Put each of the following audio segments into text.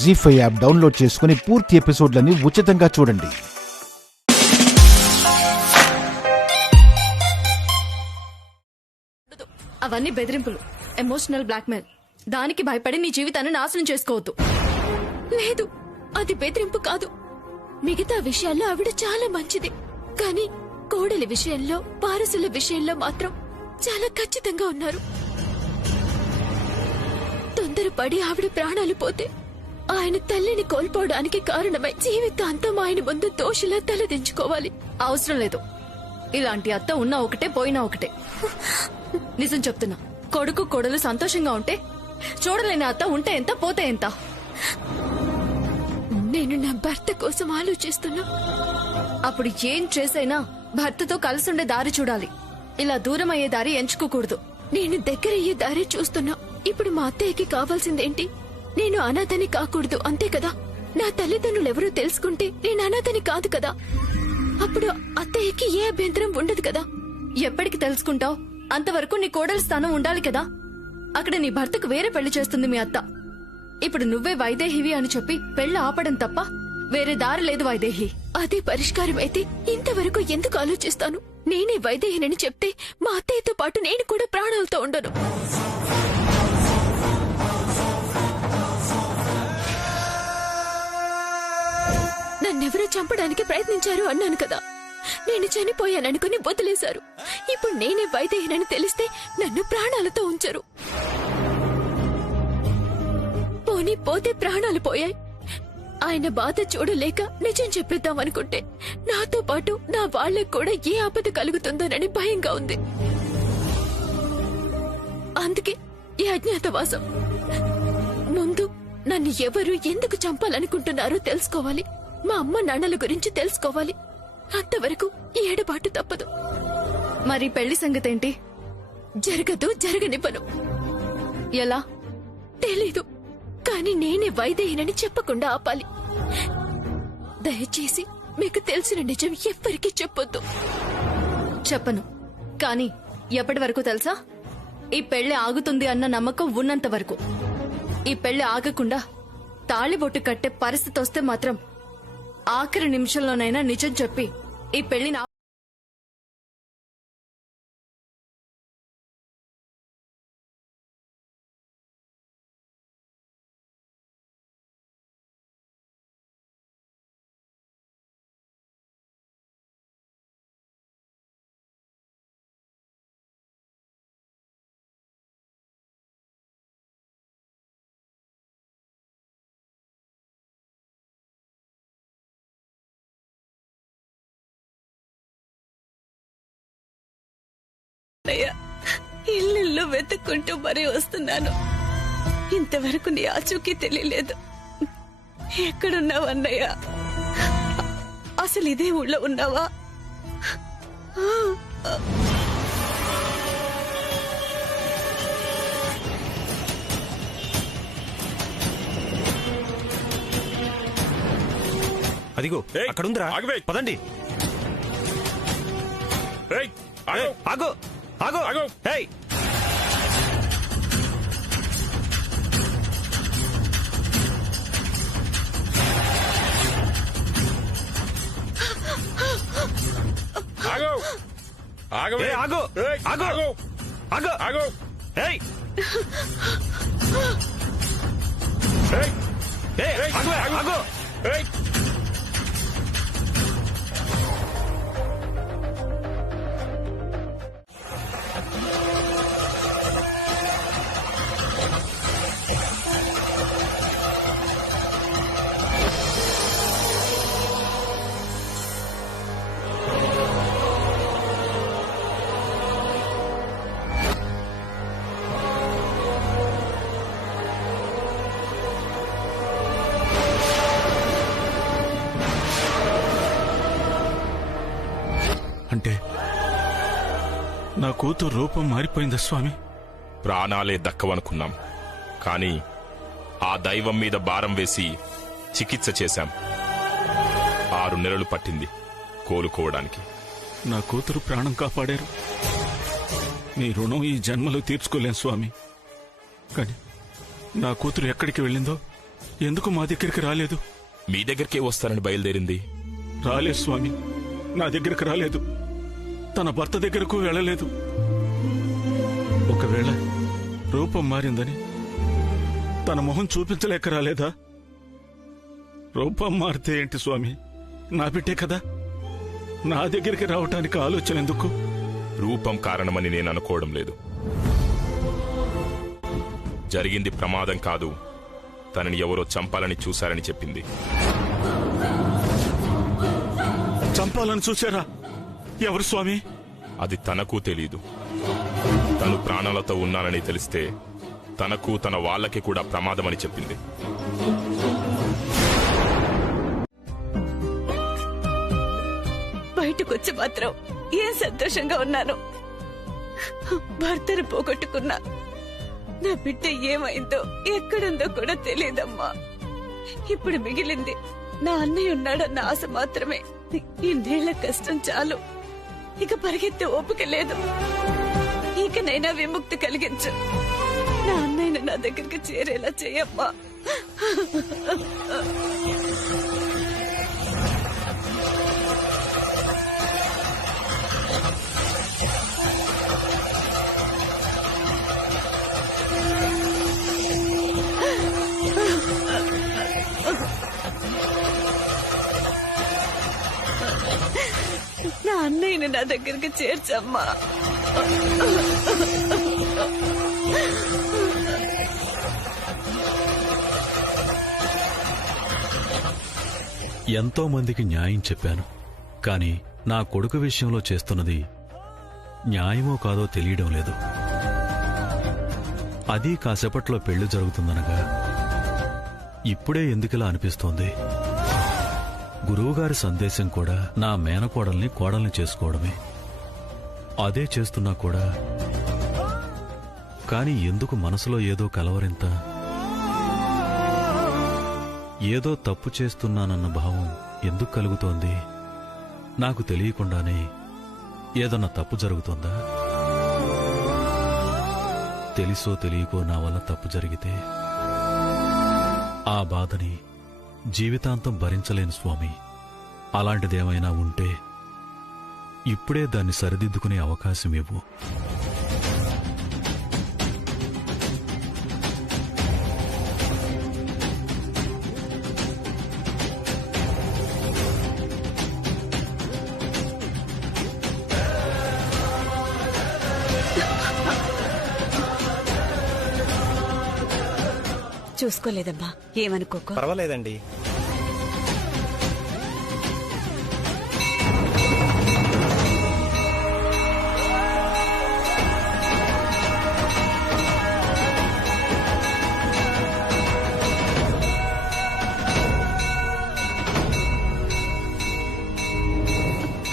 జీ5 app download చేసుకుని పూర్తి ఎపిసోడ్లని ఉచితంగా చూడండి. అవన్నీ బెదిరింపులు, ఎమోషనల్ బ్లాక్మెయిల్. దానికి భయపడి నీ జీవితాన్ని నాశనం చేసుకోవద్దు. లేదు, అది బెదిరింపు కాదు. మిగతా విషయాల్లో ఆవిడ చాలా మంచిది, కానీ కోడలి విషయంలో, వారసుల విషయంలో మాత్రం చాలా ఖచ్చితంగా ఉన్నారు. తొందరపడి ఆవిడ ప్రాణాలు పోతే ఆయన తల్లిని కోల్పోవడానికి కారణమై జీవితాంతం ఆయన ముందు దోషిలా తలదించుకోవాలి. అవసరం లేదు. ఇలాంటి అత్త ఉన్నా ఒకటే, పోయినా ఒకటే. నిజం చెప్తున్నా, కొడుకు కోడలు సంతోషంగా ఉంటే చూడలేని అత్త ఉంటే ఎంత, పోతే ఎంత. నేను నా భర్త కోసం ఆలోచిస్తున్నా. అప్పుడు ఏం చేసైనా భర్తతో కలిసుండే దారి చూడాలి. ఇలా దూరం అయ్యే దారి ఎంచుకోకూడదు. నేను దగ్గరయ్యే దారి చూస్తున్నా. ఇప్పుడు మా అత్తయ్యకి కావాల్సిందేంటి? నేను అనాథని కాకూడదు, అంతే కదా. నా తల్లిదండ్రులెవరూ తెలుసుకుంటే నేను అనాథని కాదు కదా. అప్పుడు అత్తయ్యకి ఏ అభ్యంతరం ఉండదు కదా. ఎప్పటికి తెలుసుకుంటావు? అంతవరకు నీ కోడలి స్థానం ఉండాలి కదా. అక్కడ నీ భర్తకు వేరే పెళ్లి చేస్తుంది మీ అత్త. ఇప్పుడు నువ్వే వైదేహివి అని చెప్పి పెళ్లి ఆపడం తప్ప వేరే దారి లేదు వైదేహి. అదే పరిష్కారం అయితే ఇంతవరకు ఎందుకు ఆలోచిస్తాను? నేనే వైదేహినని చెప్తే మా అత్తయ్యతో పాటు నేను కూడా ప్రాణాలతో ఉండను. నన్నెవరో చంపడానికి ప్రయత్నించారు అన్నాను కదా. నేను చనిపోయాననుకుని వదిలేశారు. ఇప్పుడు నేనే వైదేహినని తెలిస్తే నన్ను ప్రాణాలతో ఉంచరు. పోనీ పోతే ప్రాణాలు పోయాయి. ఆయన బాధ చూడలేక నిజం చెప్పిద్దాం అనుకుంటే నాతో పాటు నా వాళ్లకు కూడా ఏ ఆపద కలుగుతుందోనని భయంగా ఉంది. అందుకే ఈ అజ్ఞాతవాసం. ముందు నన్ను ఎవరు ఎందుకు చంపాలనుకుంటున్నారో తెలుసుకోవాలి. మా అమ్మ నాన్నల గురించి తెలుసుకోవాలి. అంతవరకు ఈ ఎడబాటు తప్పదు. మరి పెళ్లి సంగతేంటి? జరగదు, జరగనివ్వను. ఎలా? తెలీదు, కానీ నేనే వైదేహినని చెప్పకుండా ఆపాలి. దయచేసి మీకు తెలిసిన నిజం ఎవ్వరికీ చెప్పొద్దు. చెప్పను, కానీ ఎప్పటి వరకు తెలుసా? ఈ పెళ్లి ఆగుతుంది అన్న నమ్మకం ఉన్నంత వరకు. ఈ పెళ్లి ఆగకుండా తాళిబొట్టు కట్టే పరిస్థితి వస్తే మాత్రం ఆఖరి నిమిషంలోనైనా నిజం చెప్పి ఈ పెళ్లిని ఇల్లు వెతుక్కుంటూ మరీ వస్తున్నాను. ఇంతవరకు నీ ఆచూకీ తెలియలేదు. ఎక్కడున్నావు అన్నయ్య? అసలు ఇదే ఊళ్ళో ఉన్నావా? అదిగో అక్కడుందిరా, పదండి. ఆగు ఆగు ఆగు. అంటే నా కూతురు రూపం మారిపోయిందా స్వామి? ప్రాణాలే దక్కవనుకున్నాం, కానీ ఆ దైవం మీద భారం వేసి చికిత్స చేశాం. 6 నెలలు పట్టింది కోలుకోవడానికి. నా కూతురు ప్రాణం కాపాడారు. మీ రుణం ఈ జన్మలో తీర్చుకోలేం స్వామి. కానీ నా కూతురు ఎక్కడికి వెళ్ళిందో ఎందుకు మా దగ్గరికి రాలేదు? మీ దగ్గరికే వస్తానని బయలుదేరింది. రాలేదు స్వామి, నా దగ్గరకు రాలేదు. తన భర్త దగ్గరకు వెళ్ళలేదు. ఒకవేళ రూపం మారిందని తన మొహం చూపించలేక రాలేదా? రూపం మారితే ఏంటి స్వామి, నా బిడ్డే కదా. నా దగ్గరికి రావటానికి ఆలోచన ఎందుకు? రూపం కారణమని నేను అనుకోవడం లేదు. జరిగింది ప్రమాదం కాదు, తనని ఎవరో చంపాలని చూశారని చెప్పింది. చంపాలని చూశారా? ఎవరు స్వామి? అది తనకు తెలీదు. తను ప్రాణాలతో ఉన్నానని తెలిస్తే తనకు తన వాళ్ళకి కూడా ప్రమాదమని చెప్పింది. బయటకొచ్చి మాత్రం ఏం సంతోషంగా ఉన్నాను. భర్తను పోగొట్టుకున్నా, నా బిడ్డ ఏమైందో ఎక్కడుందో కూడా తెలియదమ్మా. ఇప్పుడు మిగిలింది నా అన్నయ్య ఉన్నాడన్న ఆశ మాత్రమే. ఇన్నేళ్ల కష్టం చాలు, ఇక పరిగెత్తే ఓపిక లేదు. ఇకనైనా విముక్తి కలిగించు. నా అన్నయ్యను నా దగ్గరికి చేరేలా చేయమ్మా. నా అన్నయ్యని నా దగ్గరికి చేర్చమ్మా. ఎంతో మందికి న్యాయం చెప్పాను, కాని నా కొడుకు విషయంలో చేస్తున్నది న్యాయమో కాదో తెలియడం లేదు. అది కాసేపట్లో పెళ్లి జరుగుతుందనగా ఇప్పుడే ఎందుకిలా అనిపిస్తోంది? గురువుగారి సందేశం కూడా నా మేనకోడల్ని కోడల్ని చేసుకోవడమే. అదే చేస్తున్నా కూడా కాని ఎందుకు మనసులో ఏదో కలవరింత, ఏదో తప్పు చేస్తున్నానన్న భావం ఎందుకు కలుగుతోంది? నాకు తెలియకుండానే ఏదన్నా తప్పు జరుగుతోందా? తెలుసో తెలియకో నా వల్ల తప్పు జరిగితే ఆ బాధని జీవితాంతం భరించలేను స్వామి. అలాంటిదేమైనా ఉంటే ఇప్పుడే దాన్ని సరిదిద్దుకునే అవకాశం ఇవ్వు. చూసుకోలేదమ్మా, ఏమనుకోకు. పర్వాలేదండి.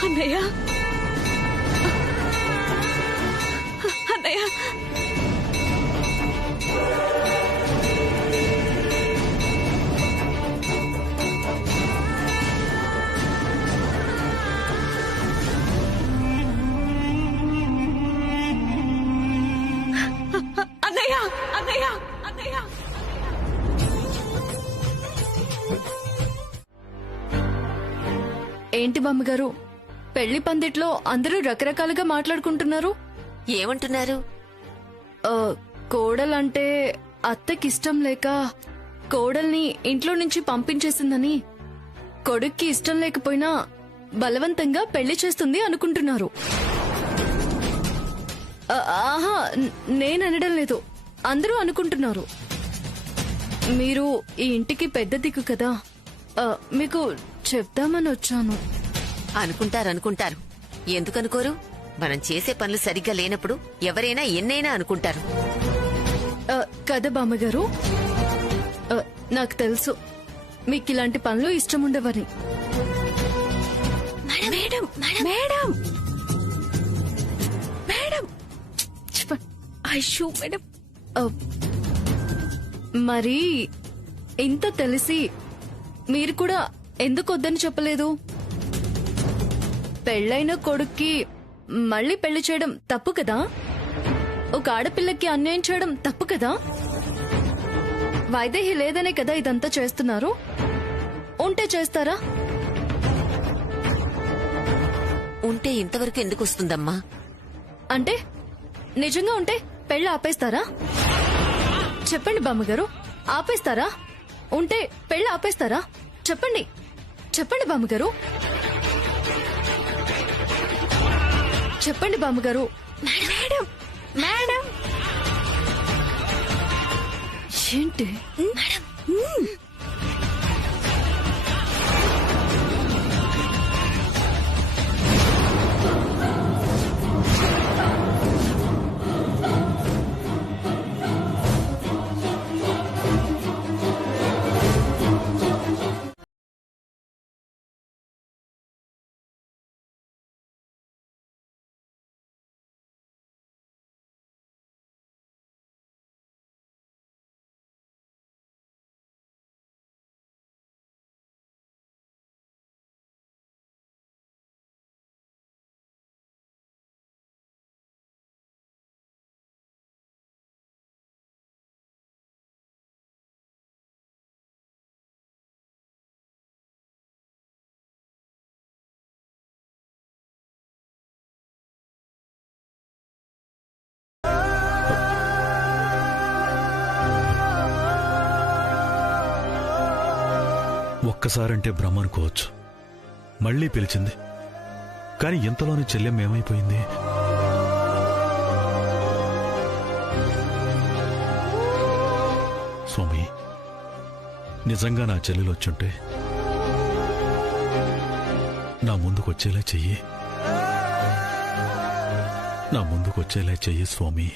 అన్నయ్య, అన్నయ్య, అన్నయ్య, అన్నయ్య, అన్నయ్య. ఏంటి బామ్మగారు, పెళ్లి పందిట్లో అందరూ రకరకాలుగా మాట్లాడుకుంటున్నారు. ఏమంటున్నారు? కోడలంటే అత్తకిష్టం లేక కోడల్ని ఇంట్లో నుంచి పంపించేసిందని, కొడుక్కి ఇష్టం లేకపోయినా బలవంతంగా పెళ్లి చేస్తుంది అనుకుంటున్నారు. ఆహా, నేననడం లేదు, అందరూ అనుకుంటున్నారు. మీరు ఈ ఇంటికి పెద్ద దిక్కు కదా, మీకు చెప్దామని వచ్చాను. అనుకుంటారు. ఎందుకనుకోరు? మనం చేసే పనులు సరిగ్గా లేనప్పుడు ఎవరైనా ఎన్నైనా అనుకుంటారు కదా బామ్మగారు. నాకు తెలుసు మీకు ఇలాంటి పనులు ఇష్టముండవని. మేడం, మేడం, మేడం, అయ్యో మేడం. మరి ఇంత తెలిసి మీరు కూడా ఎందుకు వద్దని చెప్పలేదు? పెళ్ళైన కొడుక్కి మళ్ళీ పెళ్లి చేయడం తప్పు కదా? ఒక ఆడపిల్లకి అన్యాయం చేయడం తప్పు కదా? వైదేహి లేదనే కదా ఇదంతా చేస్తున్నారు. ఉంటే చేస్తారా? ఉంటే ఇంతవరకు ఎందుకు వస్తుందమ్మా? అంటే నిజంగా ఉంటే పెళ్లి ఆపేస్తారా? చెప్పండి బామ్మగారు, ఆపేస్తారా? ఉంటే పెళ్లి ఆపేస్తారా? చెప్పండి, చెప్పండి బామ్మగారు, చెప్పండి బామ్మగారు. మేడం మేడం ఏంటి మేడం ఒక్కసారంటే భ్రమ అనుకోవచ్చు. మళ్లీ పిలిచింది, కాని ఇంతలోని చెల్లెం ఏమైపోయింది? స్వామి, నిజంగా నా చెల్లెలొచ్చుంటే నా ముందుకొచ్చేలా చెయ్యి, నా ముందుకొచ్చేలా చెయ్యి స్వామి.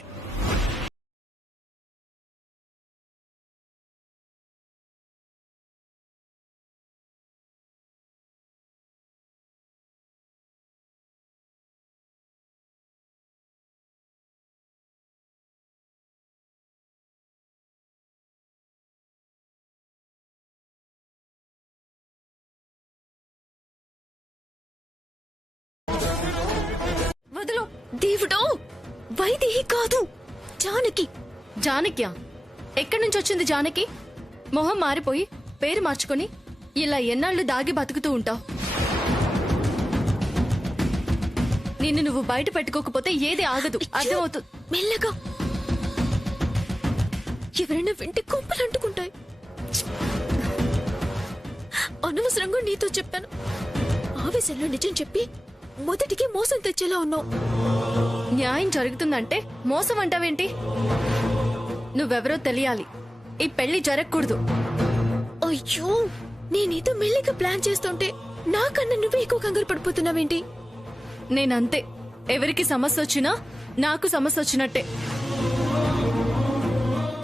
వదులు. దేవుడో, వైదేహి కాదు, జానకి. జానక్యా? ఎక్కడి నుంచి వచ్చింది జానకి? మొహం మారిపోయి పేరు మార్చుకొని ఇలా ఎన్నాళ్ళు దాగి బతుకుతూ ఉంటావు. నిన్ను నువ్వు బయట పెట్టుకోకపోతే ఏది ఆగదు, అర్థమవుతుంది. మెల్లగా, ఎవరైనా వింటే కొంపలు అంటుకుంటాయి. అనవసరంగా నీతో చెప్పాను. ఆవేశంలో నిజం చెప్పి మొదటికి మోసం తెచ్చేలా ఉన్నావు. న్యాయం జరుగుతుందంటే మోసం అంటావేంటి? నువ్వెవరో తెలియాలి. ఈ పెళ్లి జరగకూడదు. అయ్యో, నేనేదో మెల్లిగా ప్లాన్ చేస్తుంటే నాకన్నా నువ్వే ఎక్కువ కంగారు పడిపోతున్నావేంటి? నేనంతే. ఎవరికి సమస్య వచ్చినా నాకు సమస్య వచ్చినట్టే.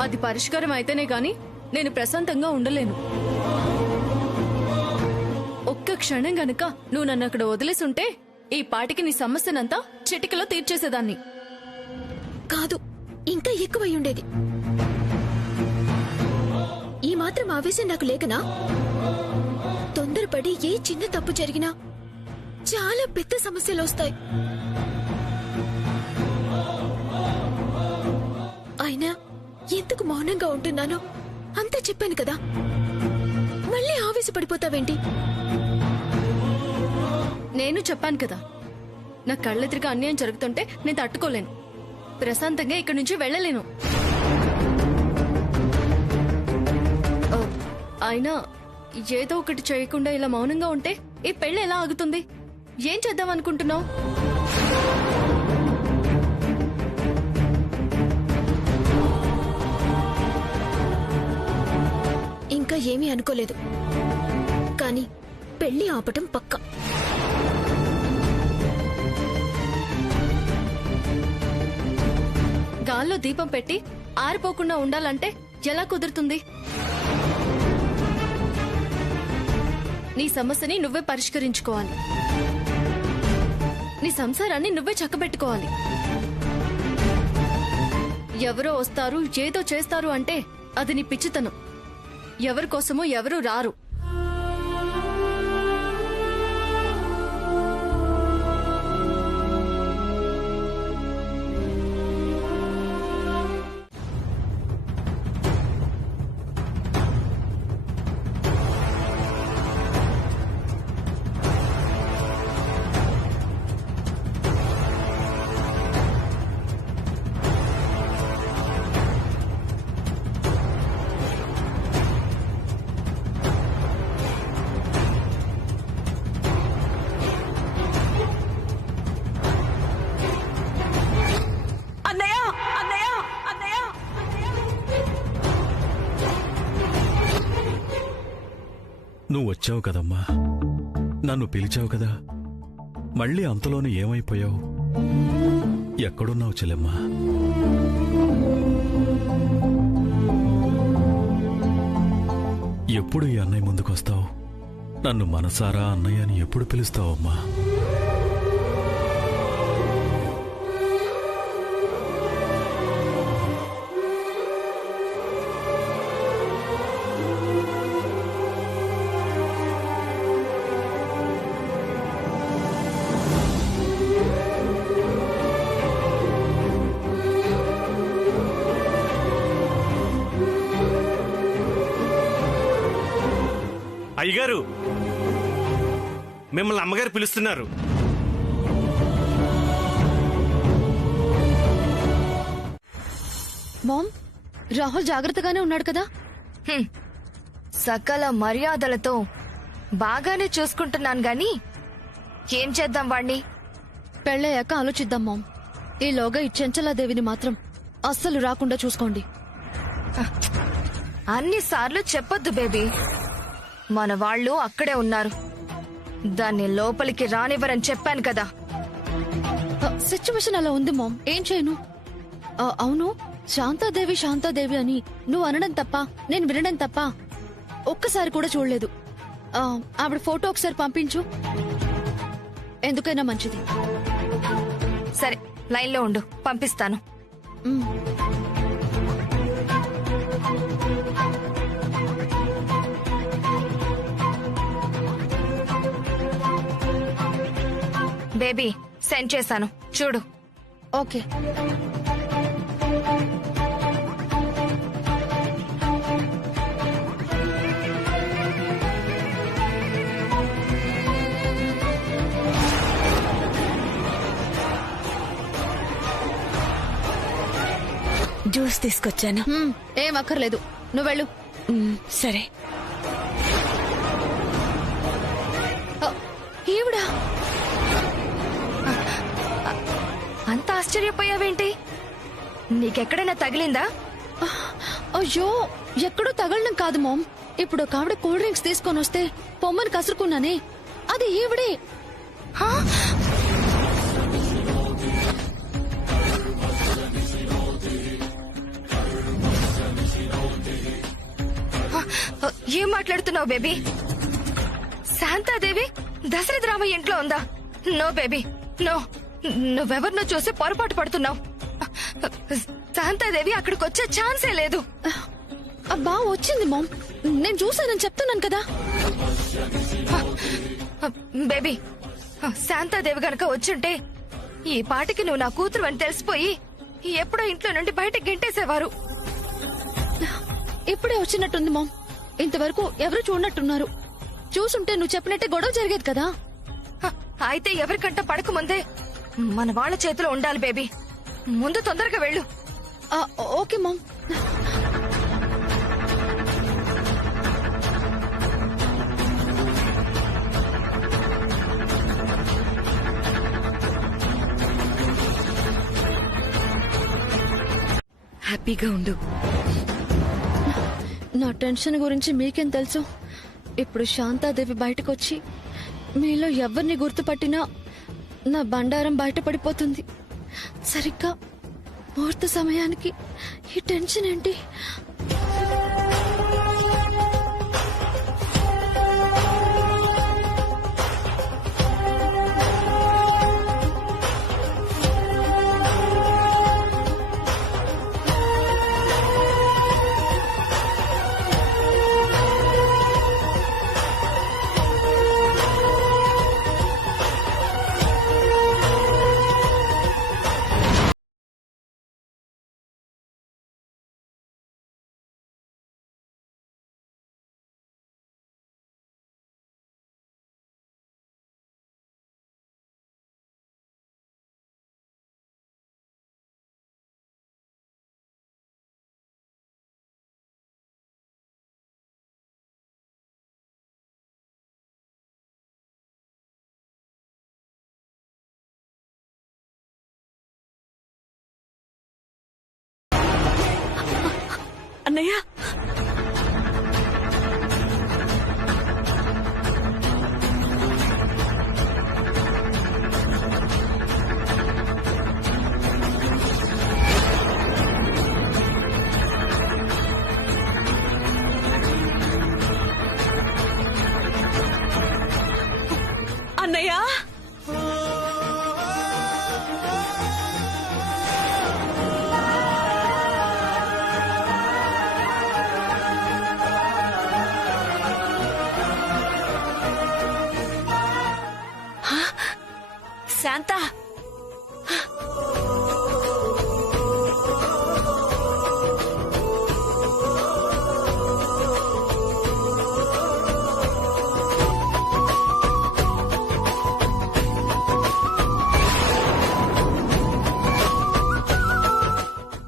అది పరిష్కారం అయితేనే గాని నేను ప్రశాంతంగా ఉండలేను. ఒక్క క్షణం గనుక నువ్వు నన్ను అక్కడ వదిలేసుంటే ఈ పాటికి నీ సమస్యనంతా చిటికలో తీర్చేసేదాన్ని. కాదు, ఇంకా ఎక్కువై ఉండేది. ఈ మాత్రం ఆవేశం నాకు లేకనా? తొందరపడి ఏ చిన్న తప్పు జరిగినా చాలా పెద్ద సమస్యలు వస్తాయి. అయినా ఎందుకు మౌనంగా ఉంటున్నానో అంతా చెప్పాను కదా, మళ్ళీ ఆవేశపడిపోతావేంటి? నేను చెప్పాను కదా, నా కళ్ళెదురుగా అన్యాయం జరుగుతుంటే నేను తట్టుకోలేను. ప్రశాంతంగా ఇక్కడి నుంచి వెళ్ళలేను. అయినా ఏదో ఒకటి చేయకుండా ఇలా మౌనంగా ఉంటే ఈ పెళ్లి ఎలా ఆగుతుంది? ఏం చేద్దాం అనుకుంటున్నావు? ఇంకా ఏమీ అనుకోలేదు, కానీ పెళ్లి ఆపటం పక్కా. గాల్లో దీపం పెట్టి ఆరిపోకుండా ఉండాలంటే ఎలా కుదురుతుంది? నీ సమస్యని నువ్వే పరిష్కరించుకోవాలి. నీ సంసారాన్ని నువ్వే చక్కబెట్టుకోవాలి. ఎవరో వస్తారు, ఏదో చేస్తారు అంటే అది నీ పిచ్చితనం. ఎవరి కోసమో ఎవరూ రారు. నువ్వు వచ్చావు కదమ్మా, నన్ను పిలిచావు కదా, మళ్ళీ అంతలోనే ఏమైపోయావు? ఎక్కడున్నావు చెల్లెమ్మా? ఎప్పుడు ఈ అన్నయ్య ముందుకొస్తావు? నన్ను మనసారా అన్నయ్య అని ఎప్పుడు పిలుస్తావమ్మా? అయ్యగారు, మిమ్మల్ని అమ్మగారు పిలుస్తున్నారు. మామ్, రాహుల్ జాగ్రత్తగానే ఉన్నాడు కదా? సకల మర్యాదలతో బాగానే చూసుకుంటున్నాను గాని ఏం చేద్దాం వాణ్ణి? పెళ్ళయ్యాక ఆలోచిద్దాం మామ్. ఈలోగా ఈ చెంచలాదేవిని మాత్రం అస్సలు రాకుండా చూసుకోండి. అన్నిసార్లు చెప్పొద్దు బేబీ. మన వాళ్ళు అక్కడే ఉన్నారు, దాన్ని లోపలికి రానివ్వరని చెప్పాను కదా. సిచ్యువేషన్ అలా ఉంది మామ్, ఏం చేయను? అవును, శాంతాదేవి అని నువ్వు అనడం తప్ప, నేను వినడం తప్ప ఒక్కసారి కూడా చూడలేదు. ఆవిడ ఫోటో ఒకసారి పంపించు, ఎందుకైనా మంచిది. సరే, లైన్లో ఉండు, పంపిస్తాను. బేబీ, సెండ్ చేశాను, చూడు. ఓకే. జ్యూస్ తీసుకొచ్చాను. ఏం అక్కర్లేదు, నువ్వు వెళ్ళు. సరే. ఈవిడా? అంత ఆశ్చర్యపోయావేంటి? నీకెక్కడైనా తగిలిందా? అయ్యో, ఎక్కడో తగలడం కాదు మామ్. ఇప్పుడు ఒక ఆవిడ కూల్ డ్రింక్స్ తీసుకొని వస్తే పొమ్మని కసురుకున్నానే, అది ఈవిడే. ఏం మాట్లాడుతున్నావు బేబీ? శాంతాదేవి దశరథ రామయ్య ఇంట్లో ఉందా? No baby, no. నువ్వెవరినో చూసి పొరపాటు పడుతున్నావు. శాంతాదేవి అక్కడికి వచ్చే ఛాన్సే లేదు. అబ్బా, వచ్చింది మామ్, నేను చూసానని చెప్తున్నాను కదా. బేబీ, శాంతాదేవి గనక వచ్చుంటే ఈ పాటికి నువ్వు నా కూతురు అని తెలిసిపోయి ఎప్పుడో ఇంట్లో నుండి బయటకు గెంటేసేవారు. ఇప్పుడే వచ్చినట్టుంది మామ్, ఇంతవరకు ఎవరు చూడనట్టున్నారు. చూసుంటే నువ్వు చెప్పినట్టే గొడవ జరిగేది కదా. అయితే ఎవరికంట పడకముందే మన వాళ్ళ చేతిలో ఉండాలి బేబీ. ముందు తొందరగా వెళ్ళు. Okay mom. హ్యాపీగా ఉండు. నా టెన్షన్ గురించి మీకేం తెలుసు? ఇప్పుడు శాంతాదేవి బయటకొచ్చి మీలో ఎవరిని గుర్తుపట్టినా నా బండారం బయటపడిపోతుంది. సరిగ్గా ముహూర్త సమయానికి ఈ టెన్షన్ ఏంటి? అన్నయ్య, అన్నయ్య శాంత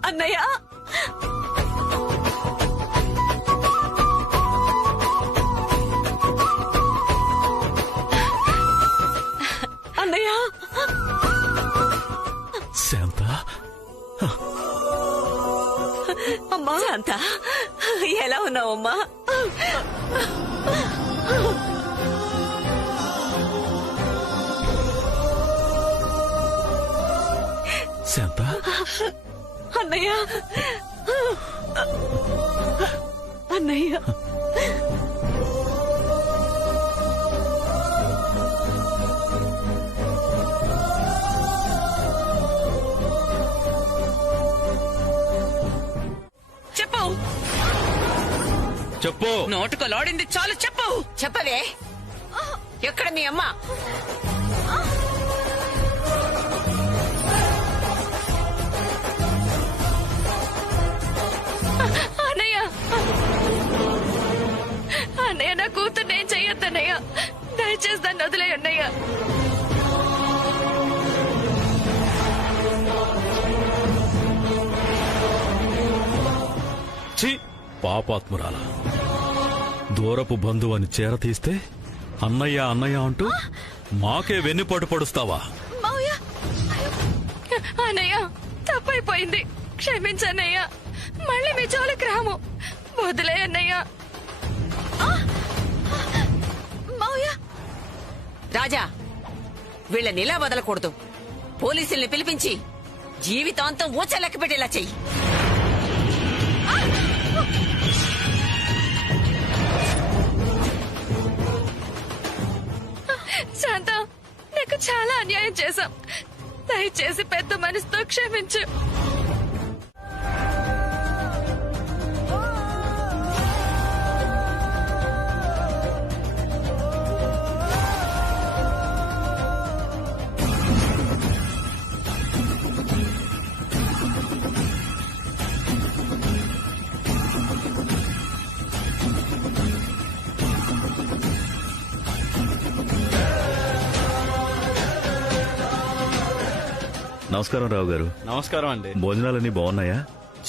అన్నయ్య అన్నయ్య శాంత అమ్మా శాంత ఎలా ఉన్నావమ్మా? శాంత అన్నయ్య అన్నయ్య చెప్పు చెప్పు. నోటుకొలాడింది చాలు, చెప్పు. చెప్పవే, ఎక్కడ మీ అమ్మ? అన్నయ్య అన్నయ్య, నా కూతురు నేను చెయ్యొద్దన్నయ్య. దయచేసి దాన్ని వదిలే అన్నయ్య. ఛీ, పాపాత్మురాల. దూరపు బంధువని చేరతీస్తే అన్నయ్య అన్నయ్య అంటూ మాకే వెన్నుపోటు పొడుస్తావా? మావయ్య, అన్నయ్య తప్పైపోయింది, క్షమించన్నయ్య. మళ్ళీ మీ జోలికి రాము, వదిలే అన్నయ్య. మావయ్య, రాజా, వీళ్ళని ఇలా వదలకూడదు. పోలీసుల్ని పిలిపించి జీవితాంతం ఊచ లెక్క పెట్టేలా చెయ్యి. శాంత, నీకు చాలా అన్యాయం చేశాం. దయచేసి పెద్ద మనసుతో క్షమించు. నమస్కారం రావు గారు. నమస్కారం అండి. భోజనాలన్నీ బాగున్నాయా?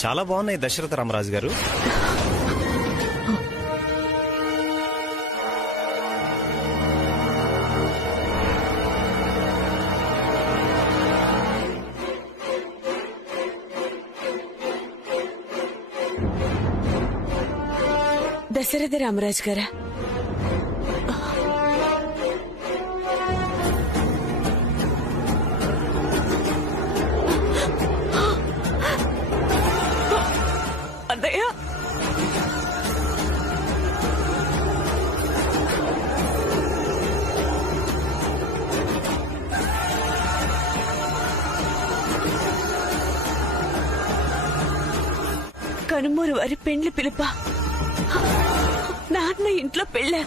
చాలా బాగున్నాయి దశరథ రామరాజు గారు. దశరథ రామరాజు గారా? అన్నయ్య, కనుమూరు వారి పెండ్లి పిలుప. నాన్న ఇంట్లో పెళ్ళా?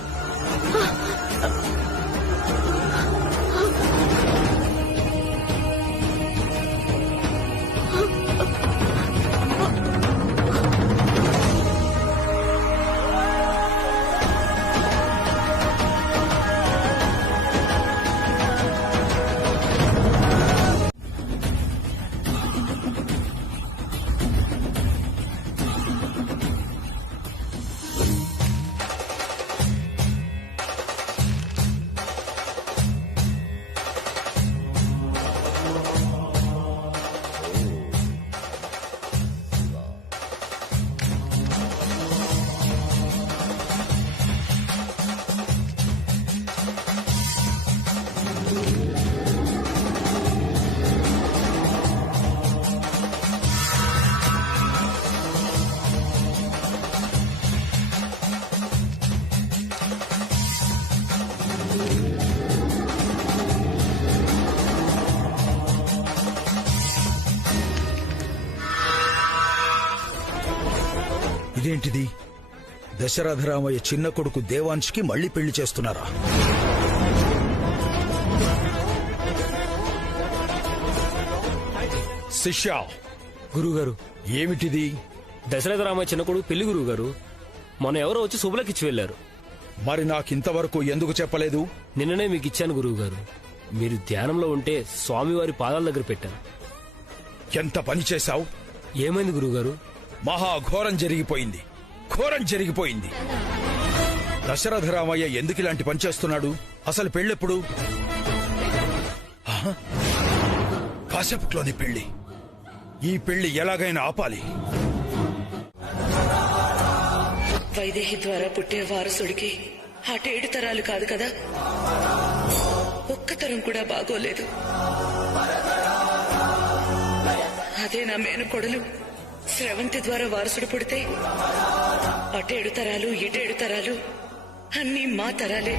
ఇదేంటిది? దశరథరామయ్య చిన్న కొడుకు దేవాంశ్కి మళ్ళీ పెళ్లి చేస్తున్నారా? శిష్య, గురుగారు, ఏమిటిది? దశరథరామయ్య చిన్న కొడుకు పెళ్లి గురువుగారు. మొన్న ఎవరో వచ్చి శుభలకిచ్చి వెళ్లారు. మరి నాకింతవరకు ఎందుకు చెప్పలేదు? నిన్ననే మీకు ఇచ్చాను గురువుగారు. మీరు ధ్యానంలో ఉంటే స్వామివారి పాదాల దగ్గర పెట్టాను. ఎంత పని చేశావు? ఏమైంది గురువుగారు? మహాఘోరం జరిగిపోయింది. ఘోరం జరిగిపోయింది. దశరథరామయ్య ఎందుకు ఇలాంటి పని చేస్తున్నాడు? అసలు పెళ్ళెప్పుడు? కాసేపట్లోని పెళ్లి. ఈ పెళ్లి ఎలాగైనా ఆపాలి. వైదేహి ద్వారా పుట్టే వారసుడికి అటేడు తరాలు కాదు కదా, ఒక్క తరం కూడా బాగోలేదు. అదే నా మేనకోడలు స్రవంతి ద్వారా వారసుడు పుడితే అటేడు తరాలు ఇటేడు తరాలు అన్నీ మా తరాలే.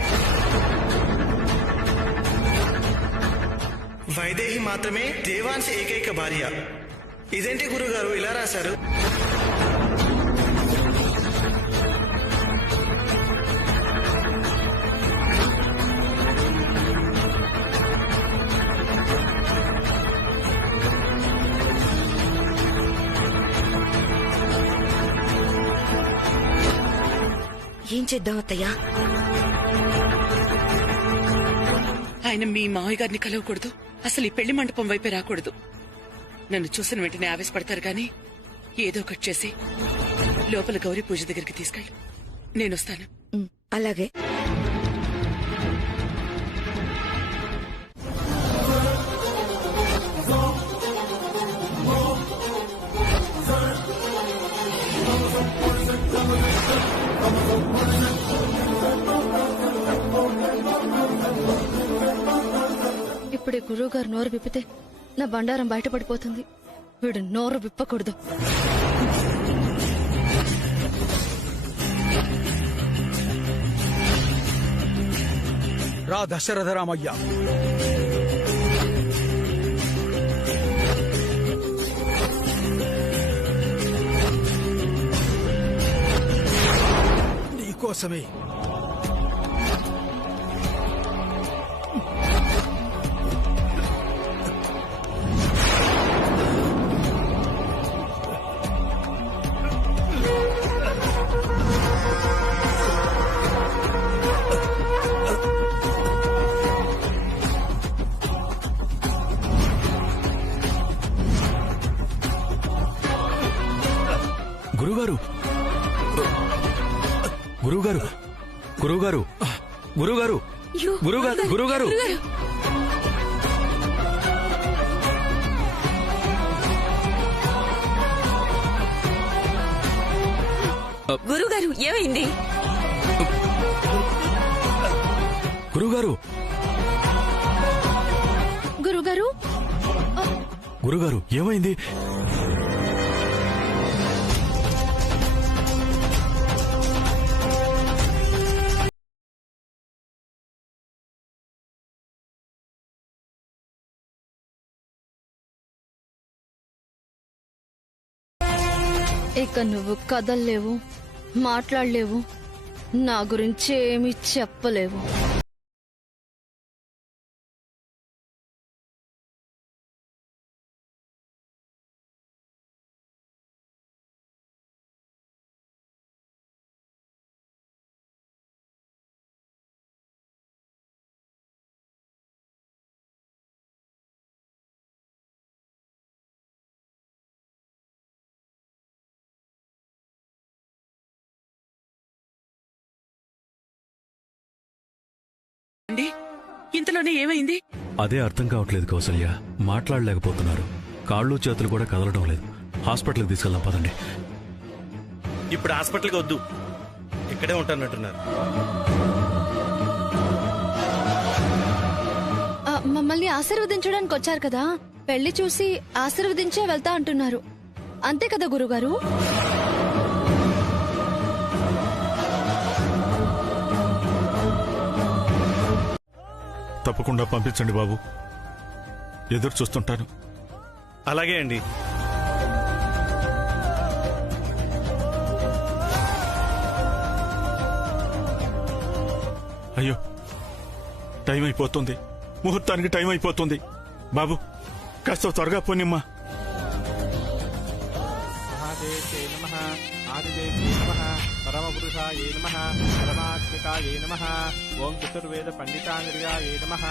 వైదేహి మాత్రమే దేవాంశ ఏకైక భార్య. ఇదేంటి గురుగారు ఇలా రాశారు? ఏం చేద్దాం అత్తయ్యా? ఆయన మీ మావయ్య గారిని కలవకూడదు. అసలు ఈ పెళ్లి మండపం వైపే రాకూడదు. నన్ను చూసిన వెంటనే ఆవేశపడతారు గాని ఏదో ఒకటి చేసి లోపల గౌరీ పూజ దగ్గరికి తీసుకెళ్ళి నేనొస్తాను. అలాగే. ఇప్పుడే గురువు గారు నోరు విప్పితే నా బండారం బయటపడిపోతుంది. వీడు నోరు విప్పకూడదు. రా దశరథరామయ్య. నీకోసమే. గురుగారు, గురుగారు, గురుగారు, గురుగారు, గురుగారు, గురుగారు. గురుగారు, ఏమైంది? గురుగారు, గురుగారు, గురుగారు, ఏమైంది? ఇక నువ్వు కదల్లేవు, మాట్లాడలేవు, నా గురించి ఏమీ చెప్పలేవు. ఇంతలోనే ఏమైంది? అదే అర్థం కావట్లేదు కౌసల్య. మాట్లాడలేకపోతున్నారు. కాళ్ళు చేతులు కూడా కదలడం లేదు. హాస్పిటల్కి తీసుకెళ్దాం పదండి. ఇప్పుడు హాస్పిటల్కి వద్దు, ఇక్కడే ఉంటానంటున్నారు. మమ్మల్ని ఆశీర్వదించడానికి వచ్చారు కదా, పెళ్లి చూసి ఆశీర్వదించే వెళ్తా అంటున్నారు. అంతే కదా గురుగారు? తప్పకుండా పంపించండి బాబు, ఎదురు చూస్తుంటాను. అలాగే అండి. అయ్యో టైం అయిపోతుంది, ముహూర్తానికి టైం అయిపోతుంది. బాబు కాస్త త్వరగా పోనిమ్మా. పరమపురుషాయ నమః, పరమాత్మికాయ నమః, ఓం చతుర్వేద పండితాంగ్రియాయ నమః.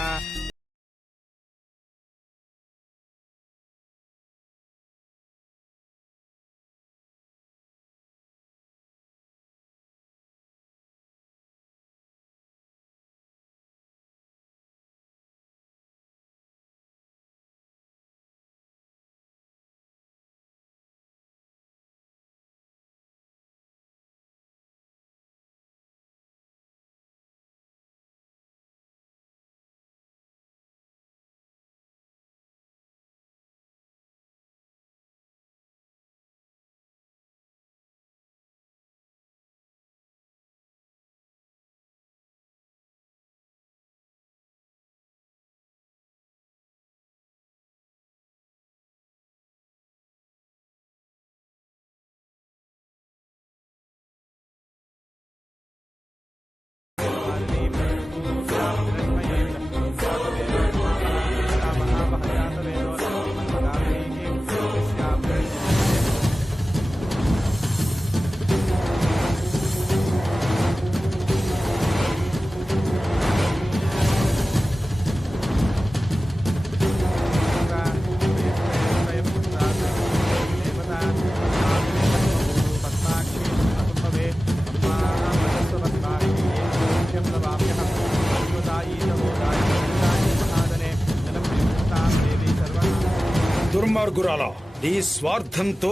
దుర్మార్గురాలా, నీ స్వార్థంతో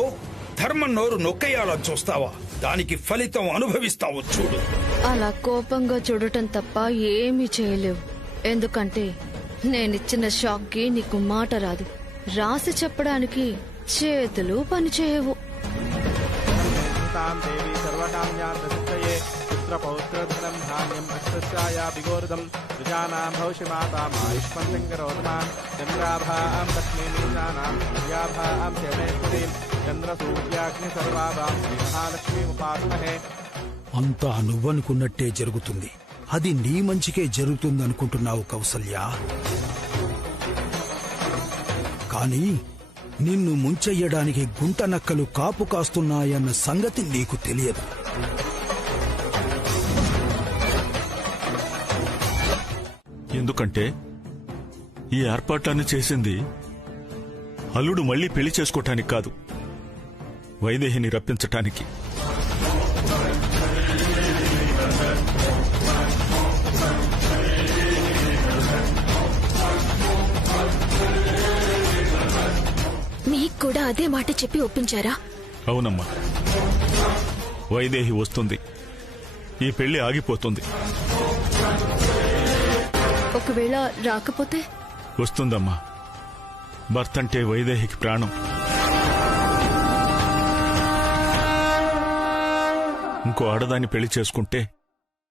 ధర్మం నోరు నొక్కేయాలని చూస్తావా? దానికి ఫలితం అనుభవిస్తావు చూడు. అలా కోపంగా చూడటం తప్ప ఏమీ చేయలేవు. ఎందుకంటే నేనిచ్చిన షాక్ కి నీకు మాట రాదు, రాసి చెప్పడానికి చేతులు పనిచేయవు. పుత్రపౌత్రధనం ధాన్యం అక్షస్యాయాభిగోర్ధం ప్రజానాం భవిష్యమాతామాయుష్మంతం కరోతమా చంద్రాభాం లక్ష్మీమీశానాం సూర్యాభాం శమేశ్వరీం చంద్రసూర్యాగ్ని సర్వాభాం శ్రీ మహాలక్ష్మీముపాస్మహే. అంతా నువ్వనుకున్నట్టే జరుగుతుంది. అది నీ మంచికే జరుగుతుందనుకుంటున్నావు కౌసల్య. కానీ నిన్ను ముంచెయ్యడానికి గుంట నక్కలు కాపు కాస్తున్నాయన్న సంగతి నీకు తెలియదు. ఎందుకంటే ఈ ఏర్పాట్లన్నీ చేసింది అల్లుడు మళ్లీ పెళ్లి చేసుకోవటానికి కాదు, వైదేహిని రప్పించటానికి. మీకు కూడా అదే మాట చెప్పి ఒప్పించారా? అవునమ్మా, వైదేహి వస్తుంది, ఈ పెళ్లి ఆగిపోతుంది. ఒకవేళ రాకపోతే? వస్తుందమ్మా. భర్తంటే వైదేహికి ప్రాణం. ఇంకో ఆడదాన్ని పెళ్లి చేసుకుంటే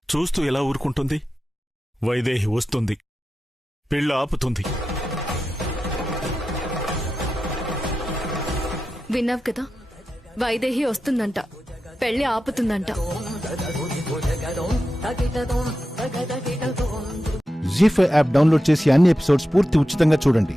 చూస్తూ ఎలా ఊరుకుంటుంది? వైదేహి వస్తుంది, పెళ్లి ఆపుతుంది. విన్నావు కదా, వైదేహి వస్తుందంట, పెళ్లి ఆపుతుందంట. జీ5 యాప్ డౌన్లోడ్ చేసి అన్ని ఎపిసోడ్స్ పూర్తి ఉచితంగా చూడండి.